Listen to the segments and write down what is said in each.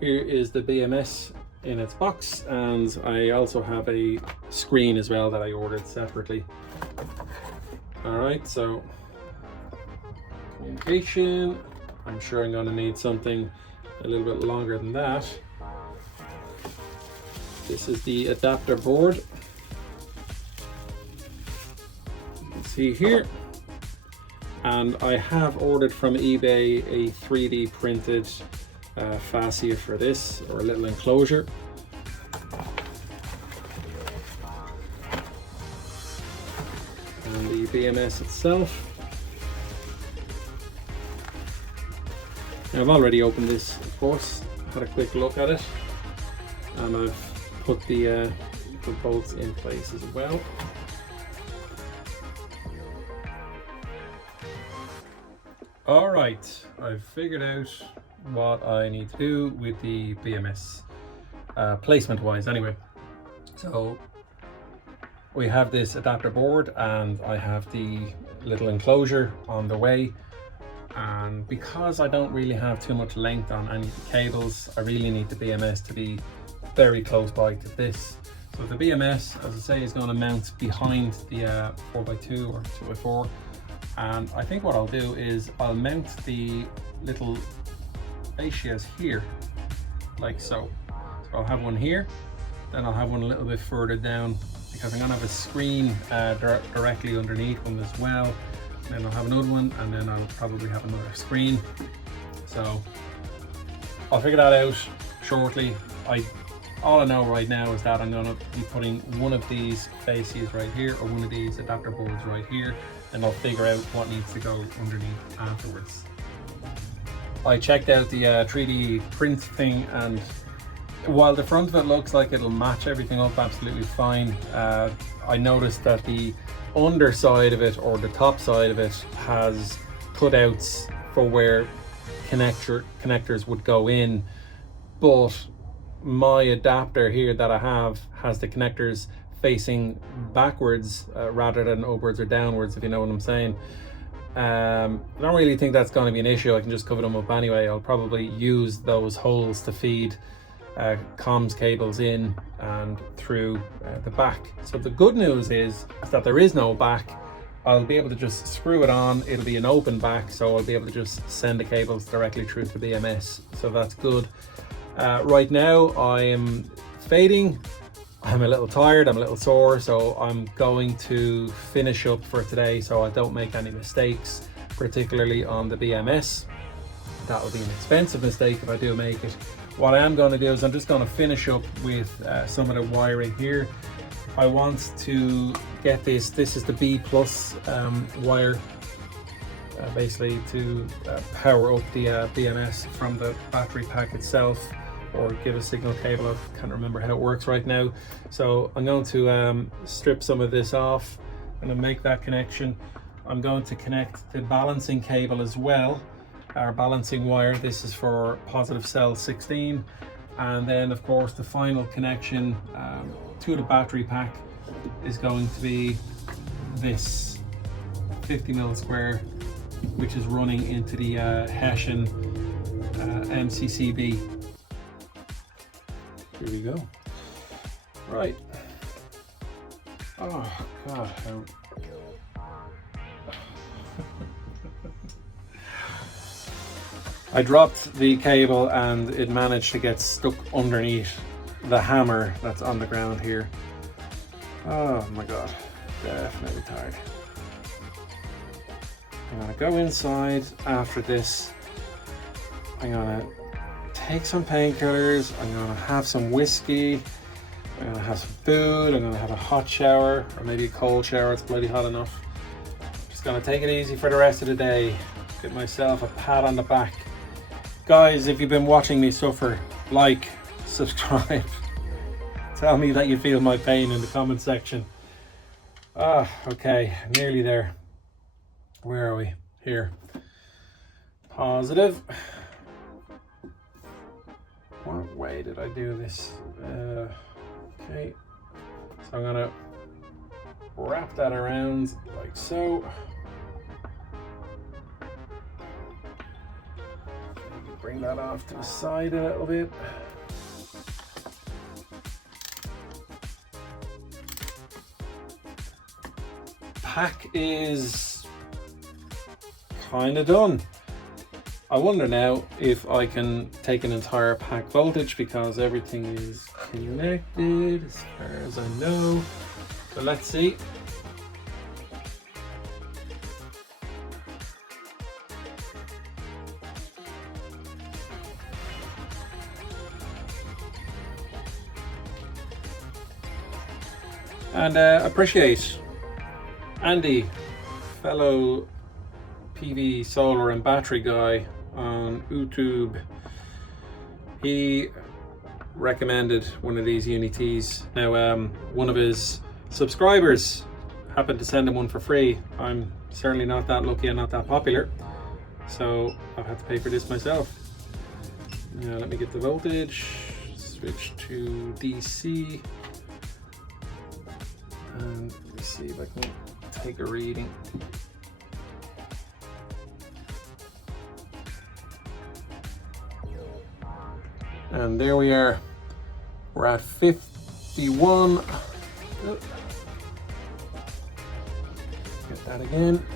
Here is the BMS in its box, and I also have a screen as well that I ordered separately. All right, so communication. I'm sure I'm going to need something a little bit longer than that. This is the adapter board. You can see here. And I have ordered from eBay a 3D printed fascia for this, or a little enclosure. And the BMS itself. Now, I've already opened this, of course, had a quick look at it, and I've put the bolts in place as well. All right, I've figured out what I need to do with the BMS, placement wise anyway. So we have this adapter board, and I have the little enclosure on the way. And because I don't really have too much length on any of the cables, I really need the BMS to be very close by to this. So the BMS, as I say, is going to mount behind the 4x2 or 2x4. And I think what I'll do is I'll mount the little fascias here, like so. So I'll have one here, then I'll have one a little bit further down, because I'm going to have a screen directly underneath one as well. Then I'll have another one, and then I'll probably have another screen. So I'll figure that out shortly. All I know right now is that I'm going to be putting one of these fascias right here, or one of these adapter boards right here, and I'll figure out what needs to go underneath afterwards. I checked out the 3D print thing, and while the front of it looks like it'll match everything up absolutely fine, I noticed that the underside of it, or the top side of it, has cutouts for where connectors would go in, but my adapter here that I have has the connectors facing backwards rather than upwards or downwards, if you know what I'm saying. I don't really think that's going to be an issue. I can just cover them up anyway. I'll probably use those holes to feed comms cables in and through the back. So the good news is that there is no back. I'll be able to just screw it on. It'll be an open back, so I'll be able to just send the cables directly through to BMS. So that's good. Right now I am fading. I'm a little tired, I'm a little sore, so I'm going to finish up for today so I don't make any mistakes, particularly on the BMS. That would be an expensive mistake if I do make it. What I am going to do is I'm just going to finish up with some of the wiring here. I want to get this is the B plus wire, basically to power up the BMS from the battery pack itself, or give a signal cable. I can't remember how it works right now. So I'm going to strip some of this off and then make that connection. I'm going to connect the balancing cable as well, our balancing wire. This is for positive cell 16, and then of course the final connection to the battery pack is going to be this 50mm square, which is running into the Hessian MCCB. Here we go. Right. Oh God. I dropped the cable and it managed to get stuck underneath the hammer that's on the ground here. Oh my God. Definitely tired. I'm gonna go inside after this. I'm gonna take some painkillers, I'm gonna have some whiskey, I'm gonna have some food, I'm gonna have a hot shower, or maybe a cold shower, it's bloody hot enough. Just gonna take it easy for the rest of the day. Get myself a pat on the back. Guys, if you've been watching me suffer, like, subscribe. Tell me that you feel my pain in the comment section. Okay, nearly there. Where are we? Here. Positive. What way did I do this? Okay, so I'm gonna wrap that around like so. Bring bring that off to the side a little bit. Pack is kind of done. I wonder now if I can take an entire pack voltage because everything is connected as far as I know. So let's see. And appreciate Andy, fellow PV solar and battery guy on YouTube. He recommended one of these Uni-Ts. Now one of his subscribers happened to send him one for free. I'm certainly not that lucky and not that popular, so I've had to pay for this myself. Now let me get the voltage, switch to DC, and let's see if I can take a reading. And there we are. We're at 51. Get that again.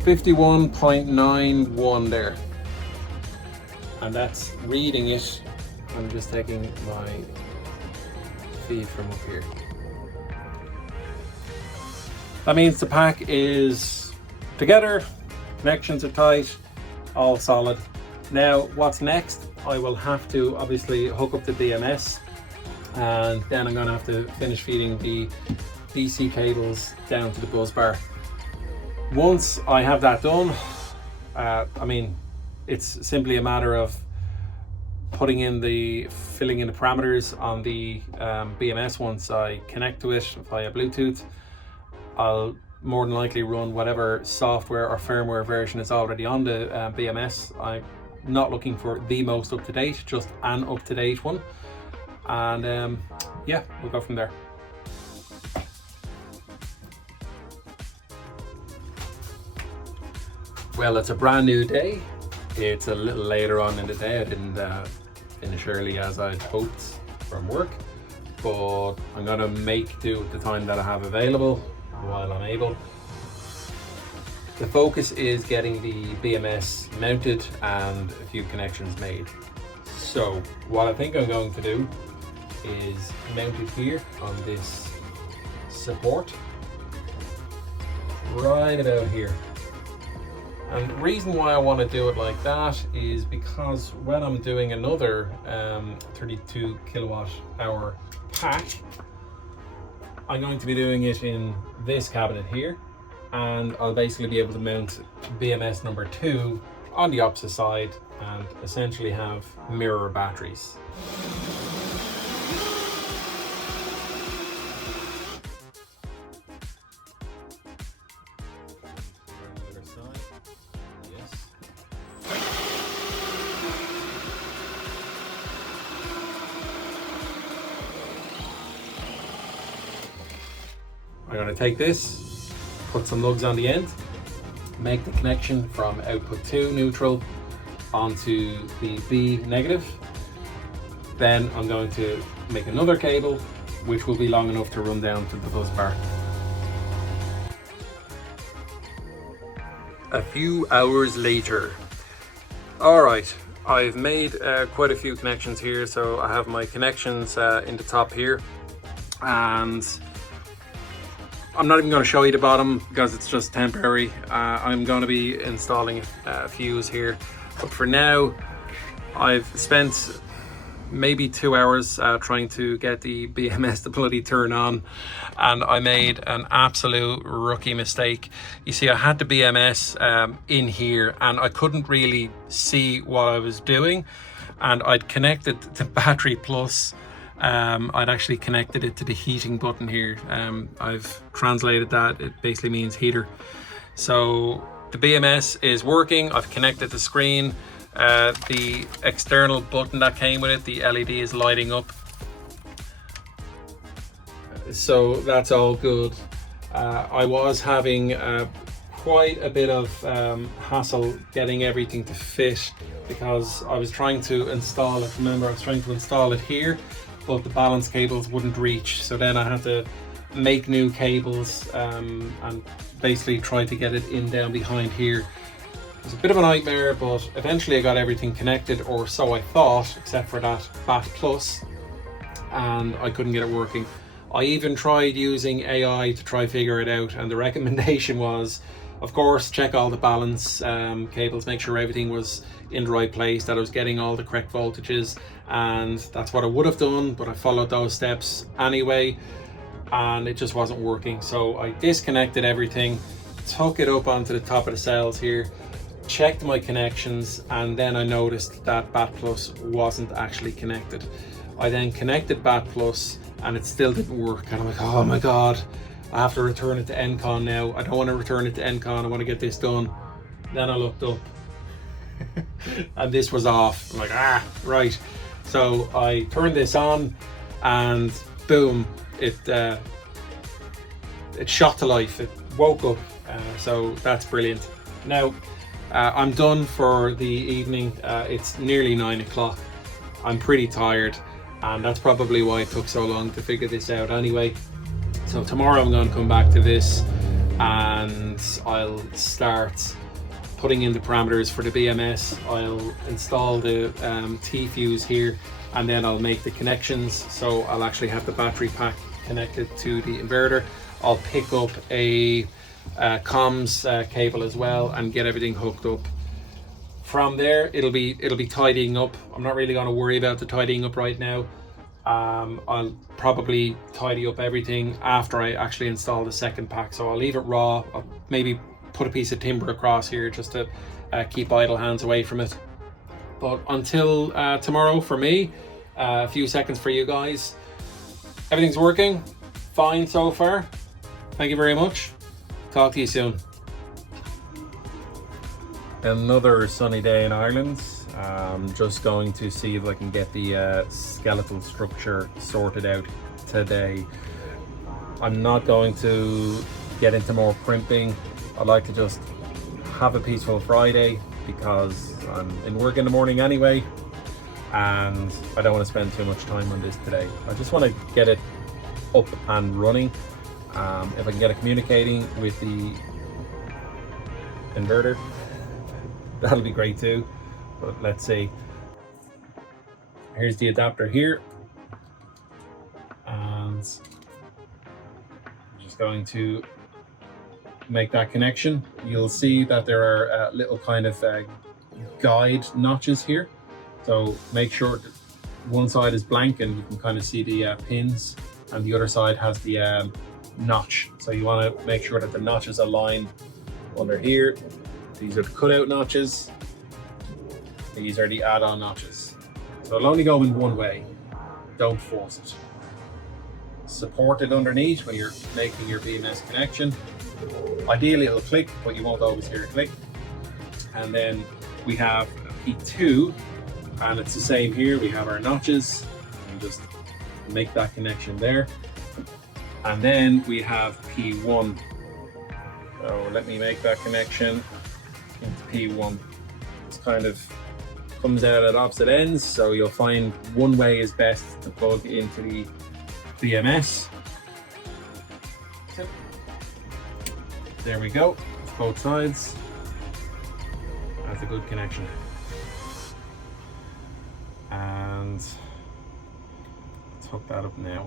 51.91 there. And that's reading it. I'm just taking my feed from up here. That means the pack is together, connections are tight, all solid. Now, what's next? I will have to obviously hook up the BMS, and then I'm going to have to finish feeding the DC cables down to the bus bar. Once I have that done, I mean, it's simply a matter of filling in the parameters on the BMS. Once I connect to it via Bluetooth, I'll more than likely run whatever software or firmware version is already on the BMS. I'm not looking for the most up-to-date, just an up-to-date one. And yeah, we'll go from there. Well, it's a brand new day. It's a little later on in the day. I didn't finish early as I'd hoped from work, but I'm gonna make do with the time that I have available while I'm able. The focus is getting the BMS mounted and a few connections made. So what I think I'm going to do is mount it here on this support, right about here. And the reason why I want to do it like that is because when I'm doing another 32 kilowatt hour pack, I'm going to be doing it in this cabinet here, and I'll basically be able to mount BMS number 2 on the opposite side and essentially have mirror batteries. I'm going to take this, put some lugs on the end, make the connection from output 2 neutral onto the B negative. Then I'm going to make another cable which will be long enough to run down to the bus bar. A few hours later. Alright, I've made quite a few connections here, so I have my connections in the top here, and I'm not even going to show you the bottom because it's just temporary. I'm going to be installing a fuse here, but for now I've spent maybe 2 hours trying to get the BMS to bloody turn on, and I made an absolute rookie mistake. You see, I had the BMS in here and I couldn't really see what I was doing, and I'd connected the battery plus. I'd actually connected it to the heating button here. I've translated that, it basically means heater. So the BMS is working, I've connected the screen. The external button that came with it, the LED is lighting up. So that's all good. I was having quite a bit of hassle getting everything to fit, because I was trying to install it. Remember, I was trying to install it here, but the balance cables wouldn't reach. So then I had to make new cables and basically try to get it in down behind here. It was a bit of a nightmare, but eventually I got everything connected, or so I thought, except for that BAT Plus, and I couldn't get it working. I even tried using AI to try figure it out, and the recommendation was, of course, check all the balance cables, make sure everything was in the right place, that I was getting all the correct voltages, and that's what I would have done, but I followed those steps anyway, and it just wasn't working. So I disconnected everything, took it up onto the top of the cells here, checked my connections, and then I noticed that BAT Plus wasn't actually connected. I then connected BAT Plus and it still didn't work, and I'm like, oh my god, I have to return it to NCON now. I don't want to return it to NCON, I want to get this done. Then I looked up and this was off. I'm like, right. So I turned this on and boom, it shot to life. It woke up, so that's brilliant. Now I'm done for the evening. It's nearly 9 o'clock. I'm pretty tired, and that's probably why it took so long to figure this out anyway. So tomorrow I'm going to come back to this and I'll start putting in the parameters for the BMS. I'll install the T-fuse here, and then I'll make the connections. So I'll actually have the battery pack connected to the inverter. I'll pick up a comms cable as well and get everything hooked up. From there, it'll be tidying up. I'm not really going to worry about the tidying up right now. I'll probably tidy up everything after I actually install the second pack. So I'll leave it raw. I'll maybe put a piece of timber across here just to keep idle hands away from it. But until tomorrow for me, a few seconds for you guys. Everything's working fine so far. Thank you very much. Talk to you soon. Another sunny day in Ireland. I'm just going to see if I can get the skeletal structure sorted out today. I'm not going to get into more crimping. I'd like to just have a peaceful Friday because I'm in work in the morning anyway, and I don't want to spend too much time on this today. I just want to get it up and running. If I can get it communicating with the inverter, that'll be great too, but let's see. Here's the adapter here, and I'm just going to make that connection. You'll see that there are little kind of guide notches here, so make sure that one side is blank and you can kind of see the pins, and the other side has the notch. So you want to make sure that the notches align under here. These are the cutout notches. These are the add-on notches. So it'll only go in one way. Don't force it. Support it underneath when you're making your BMS connection. Ideally it'll click, but you won't always hear it click. And then we have a P2, and it's the same here. We have our notches, and just make that connection there. And then we have P1. So let me make that connection into P1. It's kind of comes out at opposite ends, so you'll find one way is best to plug into the BMS. There we go, both sides. That's a good connection. And let's hook that up now.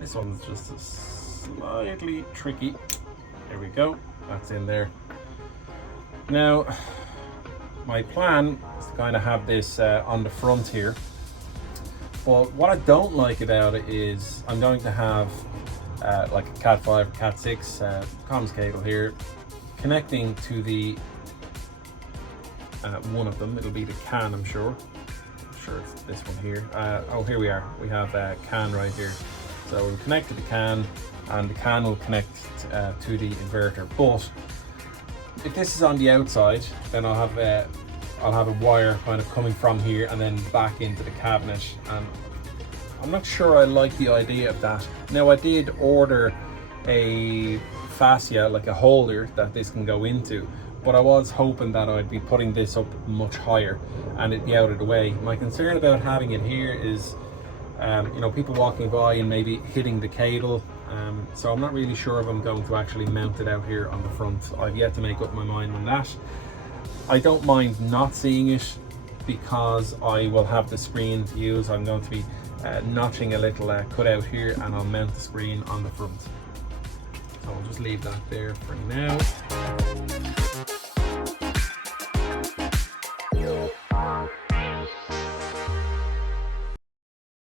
This one's just slightly tricky. There we go, that's in there. Now, my plan is to kind of have this on the front here. But what I don't like about it is I'm going to have like a Cat 5 or Cat 6 comms cable here connecting to the one of them. It'll be the CAN, I'm sure. It's this one here. Oh, here we are. We have CAN right here. So we'll connect to the CAN, and the CAN will connect to the inverter. But if this is on the outside, then I'll have I'll have a wire kind of coming from here and then back into the cabinet, and I'm not sure I like the idea of that. Now I did order a fascia, like a holder that this can go into, but I was hoping that I'd be putting this up much higher and it'd be out of the way. My concern about having it here is you know, people walking by and maybe hitting the cable, so I'm not really sure if I'm going to actually mount it out here on the front. I've yet to make up my mind on that. I don't mind not seeing it because I will have the screen to use. I'm going to be notching a little cutout here, and I'll mount the screen on the front. So I'll just leave that there for now.